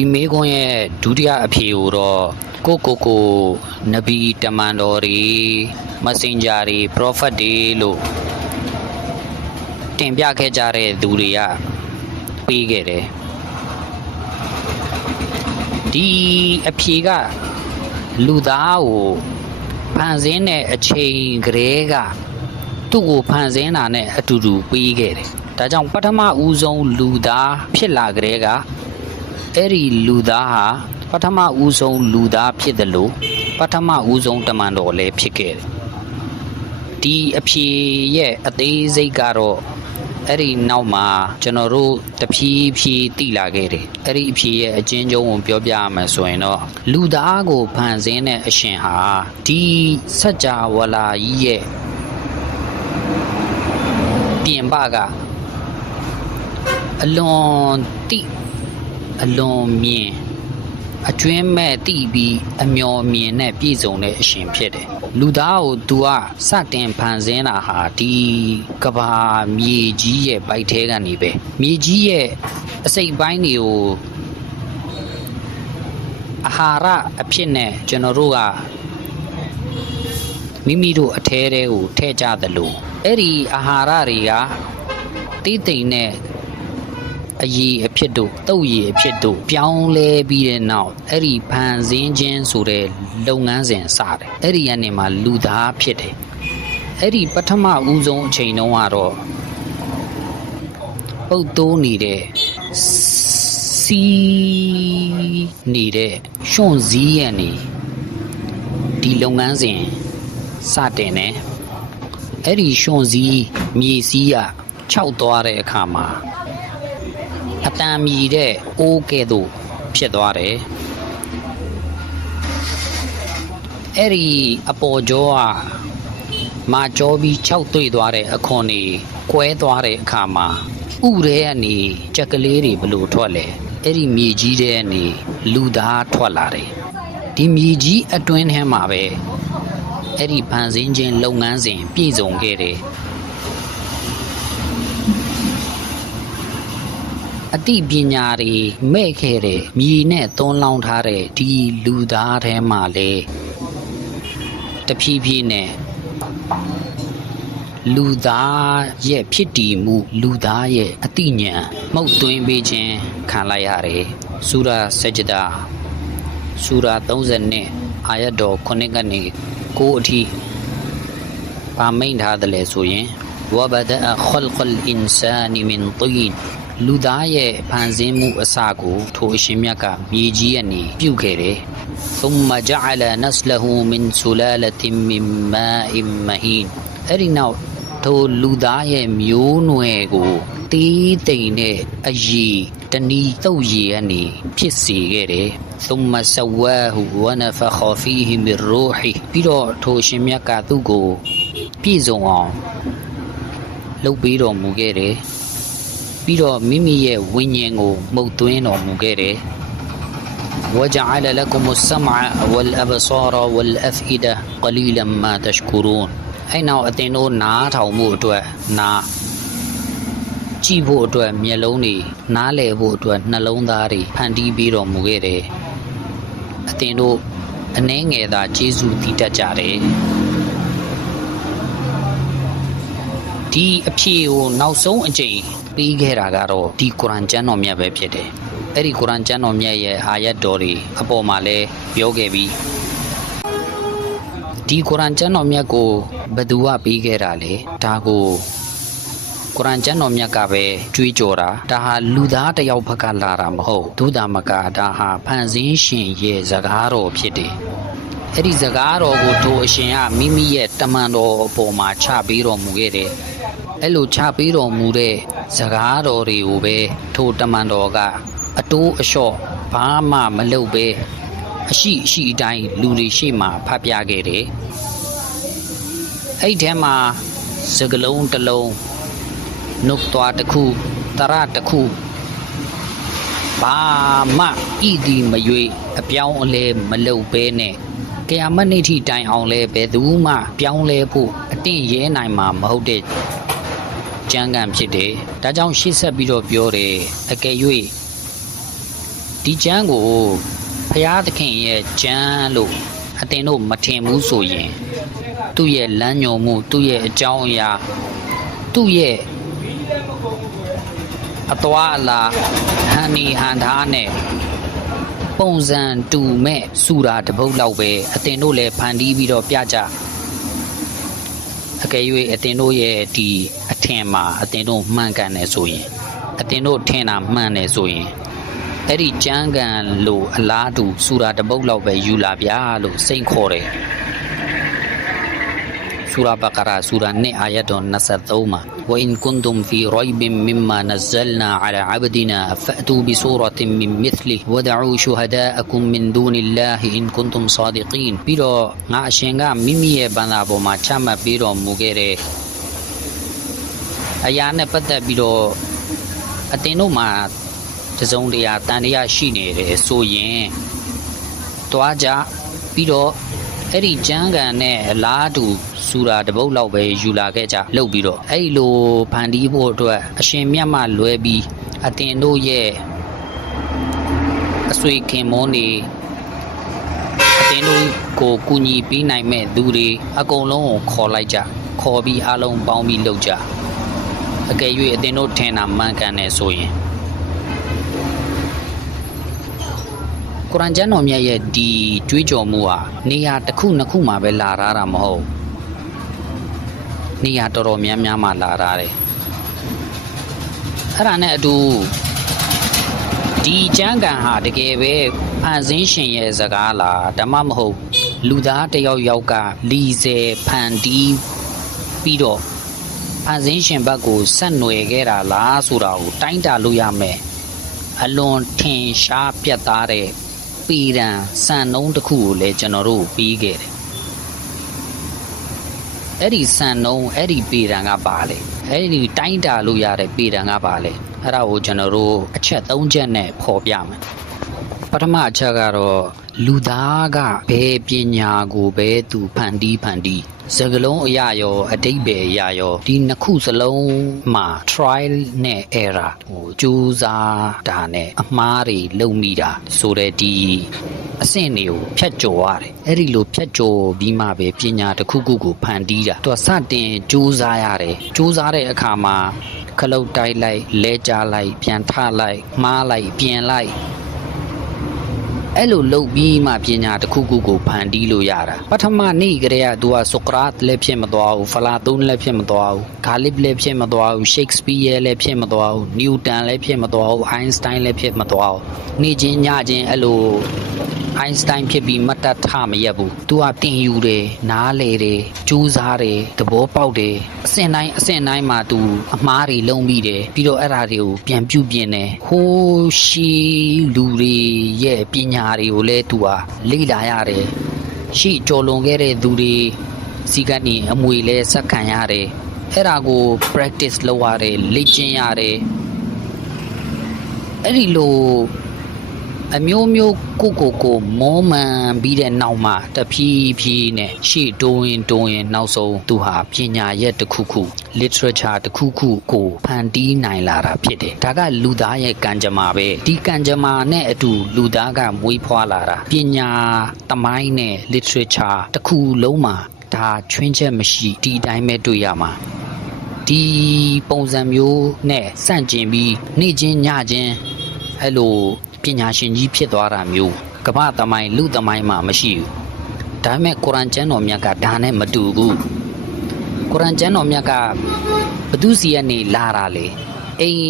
ဒီမေကွန်းရဲ့ဒုတိယအဖြေကိုတော့ကိုနဗီတမန်တော်တွေ messenger တွေ prophet တွေလို့တင်ပြခဲ့ကြတဲ့သူတွေကပေးခဲ့တယ်ဒီအဖြေကလူသားကိုဖန်ဆင်းတဲ့အချိန်ကလေးကသူ့ကိုဖန်ဆင်းတာနဲ့အတူတူပေးခဲ့တယ်ဒါကြောင့်ပထမဦးဆုံးလူသားဖြစ်လာကလေးကအဲ့ဒီလူသားဟာပထမဦးဆုံးလူသားဖြစ်တယ်လို့ပထမဦးဆုံးတမန်တော်လည်းဖြစ်ခဲ့တယ်ဒီအဖြေရဲ့အသေးစိတ်ကတော့အဲ့ဒီနောက်မှာကျွန်တော်တို့တဖြည်းဖြည်းသိလာခဲ့တယ်အဲ့ဒီအဖြေရဲ့အချင်းချင်းကိုပြောပြရမယ်ဆိုရင်တော့လူသားကိုဖန်ဆင်းတဲ့အရှင်ဟာဒီစัจ java လာကြီးရဲ့ပြင်ပကအလွန်တိအလွန်မြင်အကျွင်းမဲ့တိပြီးအမျော်မြင်နဲ့ပြည့်စုံတဲ့အရှင်ဖြစ်တယ်လူသားကိုသူကစတင်ဖန်ဆင်းတာဟာဒီကဘာမြေကြီးရဲ့ဗိုက်ထဲကနေပဲမြေကြီးရဲ့အစိတ်ပိုင်းတွေကိုအာဟာရအဖြစ်နဲ့ကျွန်တော်တို့ကမိမိတို့အထဲထဲကိုထည့်ကြသလိုအဲ့ဒီအာဟာရတွေကတိတ်တိမ်နဲ့အရည်အဖြစ်တို့တုပ်ရည်အဖြစ်တို့ပြောင်းလဲပြီးတဲ့နောက်အဲ့ဒီဖန်ဆင်းခြင်းဆိုတဲ့လုပ်ငန်းစဉ်စတယ်အဲ့ဒီကနေမှလူသားဖြစ်တယ်အဲ့ဒီပထမဦးဆုံးအချိန်တုန်းကတော့ပုတ်တိုးနေတဲ့စီးနေတဲ့ရွှွန့်စည်းရနေဒီလုပ်ငန်းစဉ်စတင်တယ်အဲ့ဒီရွှွန့်စည်းမြေစည်းကခြောက်သွားတဲ့အခါမှာအတန်မြည်တဲ့အိုးကဲ့သို့ဖြစ်သွားတယ်အဲ့ဒီအပေါ်ကျောကမာကျောပြီးခြောက်တွေ့သွားတဲ့အခွန်တွေကွဲသွားတဲ့အခါမှာဥထဲကနေကြက်ကလေးတွေဘလို့ထွက်လဲအဲ့ဒီမြေကြီးထဲကနေလူသားထွက်လာတယ်ဒီမြေကြီးအတွင်းထဲမှာပဲအဲ့ဒီဖန်ဆင်းခြင်းလုပ်ငန်းစဉ်ပြည့်စုံခဲ့တယ်အတိပညာတွေမဲ့ခဲ့တဲ့မြေနဲ့သွန်းလောင်းထားတဲ့ဒီလူသားထဲမှာလေတဖြည်းဖြည်းနဲ့လူသားရဲ့ဖြစ်တည်မှုလူသားရဲ့အတိညာဉ်မှုတ်သွင်းပေးခြင်းခံလိုက်ရတယ်ဆူရာစဂျဒါဆူရာ30အာယတ်တော်9ကနေ9အထိပါမိန်ထားတယ်လေဆိုရင်ဝဘဒအခလကလ်အင်ဆာနီမင်တီနလူသားရဲ့ဖန်ဆင်းမှုအစကိုထိုအရှင်မြတ်ကမြေကြီးကနေပြုတ်ခဲ့တယ်။ ثم جعل نسله من سلالة من ماء مهين အဲ့ဒီနောက်ထိုလူသားရဲ့မျိုးနွယ်ကိုတေးတိမ်တဲ့အရည်တဏီတုပ်ရည်ကနေဖြစ်စေခဲ့တယ်။ ثم سواه ونفخ فيه من روحه ပြီးတော့ထိုအရှင်မြတ်ကသူ့ကိုပြည့်စုံအောင်လုပ်ပေးတော်မူခဲ့တယ်။ပြီးတော့မိမိရဲ့ဝိညာဉ်ကိုမှုတ်သွင်းတော်မူခဲ့တယ်وجعل لكم السمع والأبصار والأفئدة قليلا ما تشكرون အဲ့နောက်အသင်တို့နားထောင်မှုအတွက်နားကြည့်ဖို့အတွက်မျက်လုံးတွေနားလည်ဖို့အတွက်နှလုံးသားတွေဖန်တီးပေးတော်မူခဲ့တယ်အသင်တို့အနှဲငယ်သာကျေးဇူးတည်တတ်ကြတယ်ဒီအဖြေကိုနောက်ဆုံးအကြိမ်ပြီးခဲ့တာကတော့ဒီကုရ်အာန်ကျမ်းတော်မြတ်ပဲဖြစ်တယ်။အဲ့ဒီကုရ်အာန်ကျမ်းတော်မြတ်ရဲ့အာယတ်တော်တွေအပေါ်မှာလည်းပြောခဲ့ပြီးဒီကုရ်အာန်ကျမ်းတော်မြတ်ကိုဘယ်သူကပြီးခဲ့တာလဲ။ဒါကိုကုရ်အာန်ကျမ်းတော်မြတ်ကပဲကြွေးကြော်တာ။ဒါဟာလူသားတစ်ယောက်ဘက်ကလာတာမဟုတ်။ဒုတာမကဒါဟာဖန်ဆင်းရှင်ရဲ့စကားတော်ဖြစ်တယ်။အဲ့ဒီစကားတော်ကိုထိုအရှင်ကမိမိရဲ့တမန်တော်အပေါ်မှာချပေးတော်မူခဲ့တယ်။အဲ့လိုချပေးတော်မူတဲ့စကားတော်တွေကိုပဲထိုတမန်တော်ကအတိုးအလျှော့ဘာမှမလုပ်ပဲအရှိအတိုင်းလူတွေရှေ့မှာဖတ်ပြခဲ့တယ်အဲ့ထဲမှာစကလုံးတစ်လုံးနှုတ်သွားတစ်ခုတရတစ်ခုဘာမှဤဒီမရွေအပြောင်းအလဲမလုပ်ပဲနဲ့ကယာမနေ့ထိတိုင်အောင်လဲဘယ်သူမှပြောင်းလဲဖို့အတင့်ရဲနိုင်မှာမဟုတ်တဲ့ကျမ်းဂန်ဖြစ်တယ်ဒါကြောင့်ရှေ့ဆက်ပြီးတော့ပြောတယ်အကယ်၍ ဒီကျမ်းကိုဖျားသခင်ရဲ့ကျမ်းလို့အသင်တို့မထင်ဘူးဆိုရင်သူ့ရဲ့လမ်းညွှန်မှုသူ့ရဲ့အကြောင်းအရာသူ့ရဲ့အသွားအလာဟန်နီဟန်သားနဲ့ပုံစံတူမဲ့စူတာတပုတ်လောက်ပဲအသင်တို့လည်းဖန်တီးပြီးတော့ပြကြအကယ်၍အသင်တို့ရဲ့ဒီအထင်မှာအသင်တို့မှန်ကန်တယ်ဆိုရင်အသင်တို့ထင်တာမှန်တယ်ဆိုရင်အဲ့ဒီကျမ်းကန်လို့အလားတူစူတာတပုတ်လောက်ပဲယူလာဗျာလို့စိတ်ခေါ်တယ်စူရာဘကရာစူရာနဲ့အာယတ်တော်23မှာဝအင်ကွန်တုမ်ဖီရိုင်ဘင်မင်မာနဇလနာအလာအဘဒီနာဖအတူဘီဆူရတ်မင်မစ်လီဝဒအူရှူဟဒါအကွမ်မင်ဒူနီလာဟီအင်ကွန်တုမ်ဆာဒီကင်ပြီးတော့ငါအရှင်ကမိမိရဲ့ဘန္တာပေါ်မှာချမှတ်ပြီးတော်မူခဲ့တဲ့အရာနဲ့ပတ်သက်ပြီးတော့အတင်တို့မှာတစုံတရာတန်တရားရှိနေတယ်ဆိုရင်တွားကြပြီးတော့အဲ့ဒီကျမ်းကန်နဲ့အလားတူစူရာတပုတ်လောက်ပဲယူလာခဲ့ကြလှုပ်ပြီးတော့အဲ့လိုဖန်တီးဖို့အတွက်အရှင်မြတ်မှလွဲပြီးအတင်တို့ရဲ့အဆွေခင်မွန်းတွေအတင်တို့ကိုကူညီပေးနိုင်မဲ့သူတွေအကုန်လုံးကိုခေါ်လိုက်ကြခေါ်ပြီးအားလုံးပေါင်းပြီးလှုပ်ကြအကယ်၍အတင်တို့ထင်တာမှန်ကန်တယ်ဆိုရင်ကုရ်အာန်ကျမ်းတော်မြတ်ရဲ့ဒီကြွေးကြော်မှုဟာနေရာတစ်ခုနှစ်ခုမှာပဲလာရတာမဟုတ်နေရာတော်တော်များများမှာလာရတယ်အဲ့ဒါနဲ့အတူဒီကျမ်းကန်ဟာတကယ်ပဲဖန်ဆင်းရှင်ရဲ့စကားလားဓမ္မမဟုတ်လူသားတယောက်ယောက်ကလီဆယ်ဖန်တီးပြီးတော့ဖန်ဆင်းရှင်ဘက်ကိုဆက်နွယ်ခဲ့တာလားဆိုတာကိုတိုင်းတာလို့ရမယ်အလွန်ထင်ရှားပြတ်သားတဲ့ပေရန်စံနှုန်းတစ်ခုကိုလည်းကျွန်တော်တို့ပြီးခဲ့တယ်အဲ့ဒီစံနှုန်းအဲ့ဒီပေရန်ကပါလေအဲ့ဒီတိုင်းတာလို့ရတဲ့ပေရန်ကပါလေအဲ့ဒါကိုကျွန်တော်တို့အချက်၃ချက်နဲ့ဖော်ပြမယ်ပထမအချက်ကတော့လူသားကဘယ်ပညာကိုပဲသူဖန်တီးစကလုံးအရာရောအတိတ်ပဲအရာရောဒီနှစ်ခုစလုံးမှာ trial နဲ့ error ကြိုးစားတာနဲ့အမှားတွေလုပ်မိတာဆိုတဲ့ဒီအဆင့်တွေကိုဖြတ်ကျော်ရတယ်အဲ့ဒီလိုဖြတ်ကျော်ပြီးမှပဲပညာတစ်ခုခုကိုဖန်တီးတာသူကစတင်ကြိုးစားရတယ်ကြိုးစားတဲ့အခါမှာခလုတ်တိုက်လိုက်လဲကြလိုက်ပြန်ထလိုက်မှားလိုက်ပြင်လိုက်အဲ့လိုလုပ်ပြီးမှပညာတစ်ခုခုကိုဖန်တီးလို့ရတာပထမနေ့ကတည်းကသူကဆိုကရတ်လည်းဖြစ်မသွားဘူးဖလာသွန်းလည်းဖြစ်မသွားဘူးဂါလစ်လည်းဖြစ်မသွားဘူးရှိတ်စပီးယားလည်းဖြစ်မသွားဘူးနျူတန်လည်းဖြစ်မသွားဘူးအိုင်းစတိုင်းလည်းဖြစ်မသွားဘူးနေ့ချင်းညချင်းအဲ့လိုအိုင်းစတိုင်းဖြစ်ပြီးမတ်တပ်ထမရက်ဘူးသူကတင်ယူတယ်နားလေတယ်ကြိုးစားတယ်သဘောပေါက်တယ်အဆင့်တိုင်းမှာသူအမှားတွေလုံးပြီးတယ်ပြီးတော့အဲ့ဒါတွေကိုပြန်ပြုပြင်တယ်ဟိုးရှိလူတွေရဲ့ပညာတွေကိုလည်းသူကလေ့လာရတယ်ရှိကြော်လွန်ခဲ့တဲ့သူတွေစီကနေအမွေလဲဆက်ခံရတယ်အဲ့ဒါကို practice လုပ်ရတယ်လေ့ကျင့်ရတယ်အဲ့ဒီလိုအမျိုးမျိုးကိုမောမှန်ပြီးတဲ့နောက်မှာတဖြည်းဖြည်းနဲ့ရှေ့တိုးရင်နောက်ဆုံးသူဟာပညာရက်တစ်ခုခု literature တစ်ခုခုကိုဖန်တီးနိုင်လာတာဖြစ်တယ်ဒါကလူသားရဲ့ကံကြမ္မာပဲဒီကံကြမ္မာနဲ့အတူလူသားကမွေးဖွားလာတာပညာသမိုင်းနဲ့ literature တစ်ခုလုံးမှာဒါချွင်းချက်မရှိဒီအတိုင်းပဲတွေ့ရမှာဒီပုံစံမျိုးနဲ့စန့်ကျင်ပြီးနေ့ချင်းညချင်းအဲ့လိုပညာရှင်ကြီးဖြစ်သွားတာမျိုးကမ္ဘာသမိုင်းလူသမိုင်းမှာမရှိဘူးဒါပေမဲ့ကုရ်အာန်ကျမ်းတော်မြတ်ကဒါနဲ့မတူဘူးကုရ်အာန်ကျမ်းတော်မြတ်ကဘသူစီကနေလာတာလေအိမ်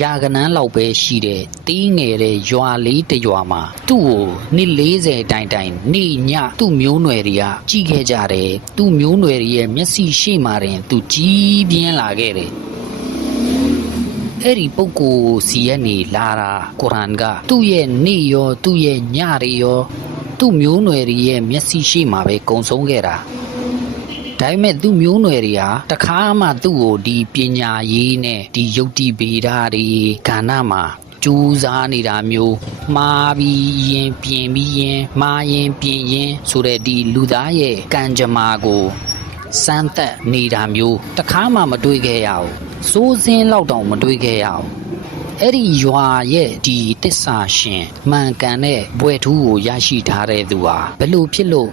ရာကနန်းလောက်ပဲရှိတဲ့တီးငယ်တဲ့ရွာလေးတစ်ရွာမှာသူ့ကိုနှစ်40တိုင်နေ့ညသူ့မျိုးနွယ်တွေကကြည့်ခဲ့ကြတယ်သူ့မျိုးနွယ်တွေရဲ့မျက်စိရှေ့မှာတင်သူကြီးပြင်းလာခဲ့တယ်အဲ့ဒီပုဂ္ဂိုလ်စီကနေလာတာကုရ်အာန်ကသူ့ရဲ့နေ့ရောသူ့ရဲ့ညတွေရောသူ့မျိုးနွယ်တွေရဲ့မျက်စိရှိမှပဲကုံဆုံးခဲ့တာဒါပေမဲ့သူ့မျိုးနွယ်တွေဟာတခါမှသူ့ကိုဒီပညာရေးနဲ့ဒီယုတ်တိဗေဒတွေကဏ္ဍမှာကြိုးစားနေတာမျိုးမှားပြီးရင်ပြင်ပြီးရင်မှားရင်ပြင်ရင်ဆိုတဲ့ဒီလူသားရဲ့ကံကြမ္မာကိုစမ်းသပ်နေတာမျိုးတခါမှမတွေ့ခဲ့ရဘူးစိုးစင်းလောက်တောင်မတွေ့ခဲ့ရဘူး အဲ့ဒီရွာရဲ့ဒီတစ္ဆာရှင်မှန်ကန်တဲ့ဘွယ်ထူးကိုရရှိထားတဲ့သူဟာဘယ်လိုဖြစ်လို့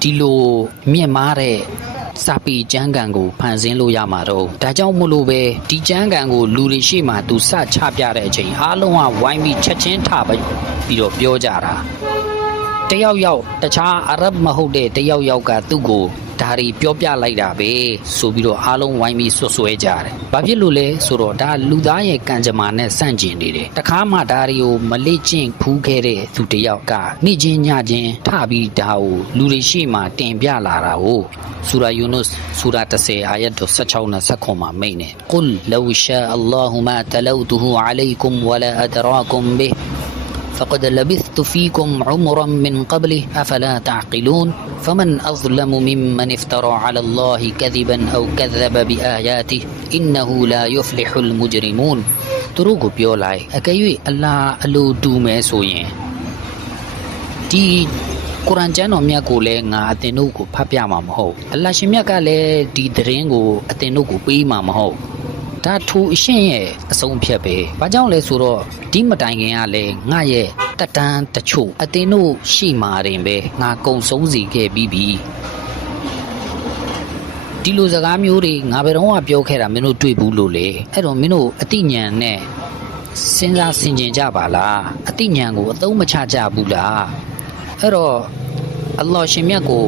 ဒီလိုမြင့်မားတဲ့စာပေကျမ်းဂန်ကိုဖန်ဆင်းလို့ရမှာတော့ဒါကြောင့်မို့လို့ပဲဒီကျမ်းဂန်ကိုလူတွေရှေ့မှာသူစချပြတဲ့အချိန်အားလုံးကဝိုင်းပြီးချက်ချင်းထပြီးတော့ပြောကြတာတယောက်ယောက်တခြားအာရဗ်မဟုတ်တဲ့တယောက်ယောက်ကသူ့ကိုဒါတွေပြောပြလိုက်တာပဲဆိုပြီးတော့အားလုံးဝိုင်းပြီးဆွဆွဲကြတယ်။ဘာဖြစ်လို့လဲဆိုတော့ဒါလူသားရဲ့ကံကြမ္မာနဲ့ဆန့်ကျင်နေတယ်။တခါမှဒါတွေကိုမလေ့ကျင့်ဖူးခဲ့တဲ့သူတယောက်ကနေ့ချင်းညချင်းထပြီးဒါကိုလူတွေရှေ့မှာတင်ပြလာတာကိုဆူရာယူနုစ်ဆူရာ30အာယတ်16နဲ့19မှာမိန့်နေ။ "Qul law sha'a Allahu ma talawtuhu alaykum wa la adrakum bih فقد لبثت فيكم عمرا من قبله أفلا تعقلون فمن أظلم ممن افترى على الله كذبا أو كذب بآياته إنه لا يفلح المجرمون သူတို့ကိုပြောလိုက်အကယ်၍အလ္လာဟ်အလိုတူမဲဆိုရင်ဒီကုရ်အာန်ကျမ်းတော်မြတ်ကိုလည်းငါအသင်တို့ကိုဖတ်ပြမှာမဟုတ်အလ္လာဟ်ရှင်မြတ်ကလည်းဒီသတင်းကိုအသင်တို့ကိုပေးမှာမဟုတ်ဒါထူအရှင်ရဲ့အဆုံးဖြတ်ပဲ။ဘာကြောင့်လဲဆိုတော့ဒီမတိုင်ခင်ကလည်းငါရဲ့တက်တန်းတချို့အသင်တို့ရှိမာတင်ပဲငါကုံဆုံးစီခဲ့ပြီးပြီ။ဒီလိုစကားမျိုးတွေငါဘယ်တော့မှပြောခဲ့တာမင်းတို့တွေ့ဘူးလို့လေ။အဲ့တော့မင်းတို့အတိညာဏ်နဲ့စဉ်းစားဆင်ခြင်ကြပါလား။အတိညာဏ်ကိုအသုံးမချကြဘူးလား။အဲ့တော့အလ္လာဟ်ရှင်မြတ်ကို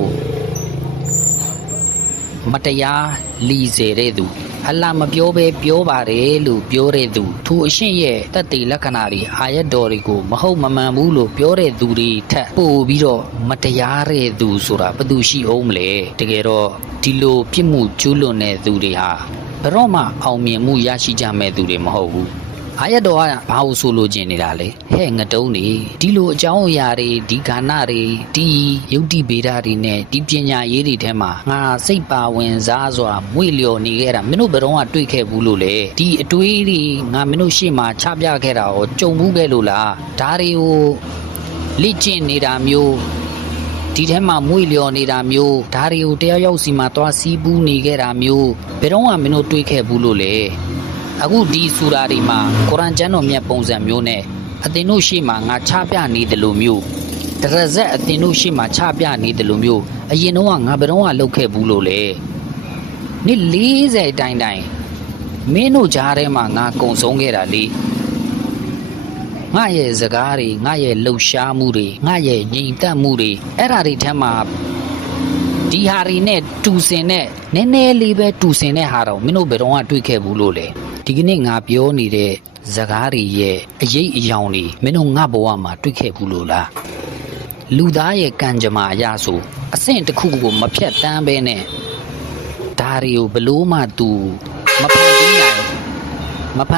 မတရားလီစေတဲ့သူအလ္လာဟ်မပြောဘဲပြောပါတယ်လို့ပြောတဲ့သူသူအရှင်ရဲ့တတ်သိလက္ခဏာတွေအာယတ်တော်တွေကိုမဟုတ်မမှန်ဘူးလို့ပြောတဲ့သူတွေထက်ပို့ပြီးတော့မတရားတဲ့သူဆိုတာဘယ်သူရှိအောင်မလဲတကယ်တော့ဒီလိုပြစ်မှုကျူးလွန်တဲ့သူတွေဟာဘယ်တော့မှအောင်မြင်မှုရရှိကြမဲ့သူတွေမဟုတ်ဘူးအာယတ်တော်ကဘာလို့ဆိုလိုချင်နေတာလဲဟဲ့ငတုံးနေဒီလိုအကြောင်းအရာတွေဒီခန္ဓာတွေဒီယုတ်တိဗေဒတွေနဲ့ဒီပညာရေးတွေထဲမှာငါစိတ်ပါဝင်စားစွာမွေ့လျော်နေခဲ့တာမင်းတို့ဘယ်တော့မှတွေ့ခဲ့ဘူးလို့လေဒီအတွေးတွေငါမင်းတို့ရှေ့မှာချပြခဲ့တာကိုကြုံဘူးခဲ့လို့လားဒါတွေကိုလေ့ကျင့်နေတာမျိုးဒီထဲမှာမွေ့လျော်နေတာမျိုးဒါတွေကိုတရားရောက်စီမှာသွားစီးပူးနေခဲ့တာမျိုးဘယ်တော့မှမင်းတို့တွေ့ခဲ့ဘူးလို့လေအခုဒီဆူရာတွေမှာကုရ်အာန်ကျမ်းတော်မြတ်ပုံစံမျိုးနဲ့အသင်တို့ရှေ့မှာငါချပြနေတယ်လို့မျိုးတရဇက်အသင်တို့ရှေ့မှာချပြနေတယ်လို့မျိုးအရင်တော့ငါဘယ်တော့မှလုပ်ခဲ့ဘူးလို့လေနေ့40တိုင်မင်းတို့ကြားထဲမှာငါကုံဆုံးခဲ့တာလေငါရဲ့စကားတွေငါရဲ့လှုပ်ရှားမှုတွေငါရဲ့ညီတက်မှုတွေအဲ့ဓာတွေထဲမှာဒီဟာတွေနဲ့တူစင်နဲ့နည်းနည်းလေးပဲတူစင်တဲ့ဟာတော့မင်းတို့ဘယ်တော့မှတွေ့ခဲ့ဘူးလို့လေဒီကနေ့ငါပြောနေတဲ့ဇကားတွေရဲ့အရေးအယောင်တွေမင်းတို့ငါဘဝမှာတွေ့ခဲ့ဘူးလို့လားလူသားရဲ့ကံကြမ္မာအရာဆိုအဆင့်တစ်ခုကိုမဖြတ်တန်းပဲနဲ့ဒါတွေကိုဘလို့မှသူမဖ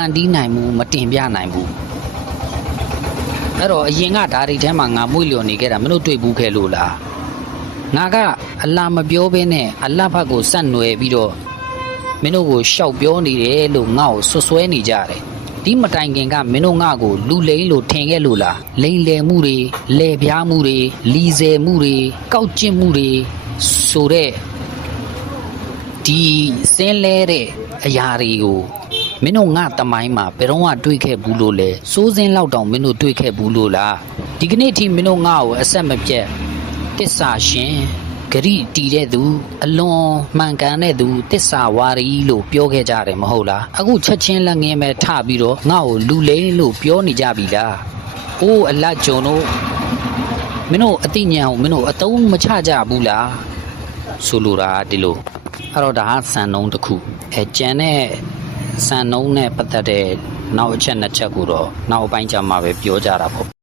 န်တီးနိုင်ဘူးမတင်ပြနိုင်ဘူးအဲ့တော့အရင်ကဒါတွေထဲမှာငါမွေ့လျော်နေခဲ့တာမင်းတို့တွေ့ဘူးခဲ့လို့လားငါကအလ္လာဟ်မပြောဘဲနဲ့အလ္လာဟ်ဘက်ကိုဆက်နွယ်ပြီးတော့မင်းတို့ကိုရှောက်ပြောနေတယ်လို့ငါ့ကိုဆွဆွဲနေကြတယ်ဒီမတိုင်ခင်ကမင်းတို့ငါ့ကိုလူလိမ့်လို့ထင်ခဲ့လို့လားလိမ့်လည်မှုတွေလဲပြားမှုတွေလီဆယ်မှုတွေကောက်ကျစ်မှုတွေဆိုတဲ့ဒီစင်းလဲတဲ့အရာတွေကိုမင်းတို့ငါတမိုင်းမှာဘယ်တော့မှတွေ့ခဲ့ဘူးလို့လဲစိုးစင်းလောက်တောင်မင်းတို့တွေ့ခဲ့ဘူးလို့လားဒီကနေ့ထိမင်းတို့ငါ့ကိုအဆက်မပြတ်တစ္ဆာရှင်ဂရိတီတဲ့သူအလွန်မှန်ကန်တဲ့သူတစ္ဆာဝါရီလို့ပြောခဲ့ကြတယ်မဟုတ်လားအခုချက်ချင်းလက်ငင်းပဲထပြီးတော့ငါ့ကိုလူလိမ့်လို့ပြောနေကြပြီလားအိုးအလတ်ဂျုံတို့မင်းတို့အသိဉာဏ်ကိုမင်းတို့အသုံးမချကြဘူးလားဆိုလိုတာဒီလိုအဲ့တော့ဒါကစံနှုန်းတစ်ခုကျန်တဲ့စံနှုန်းနဲ့ပတ်သက်တဲ့နောက်အချက်နှစ်ချက်ကိုတော့နောက်အပိုင်းကျမှပဲပြောကြတာပေါ့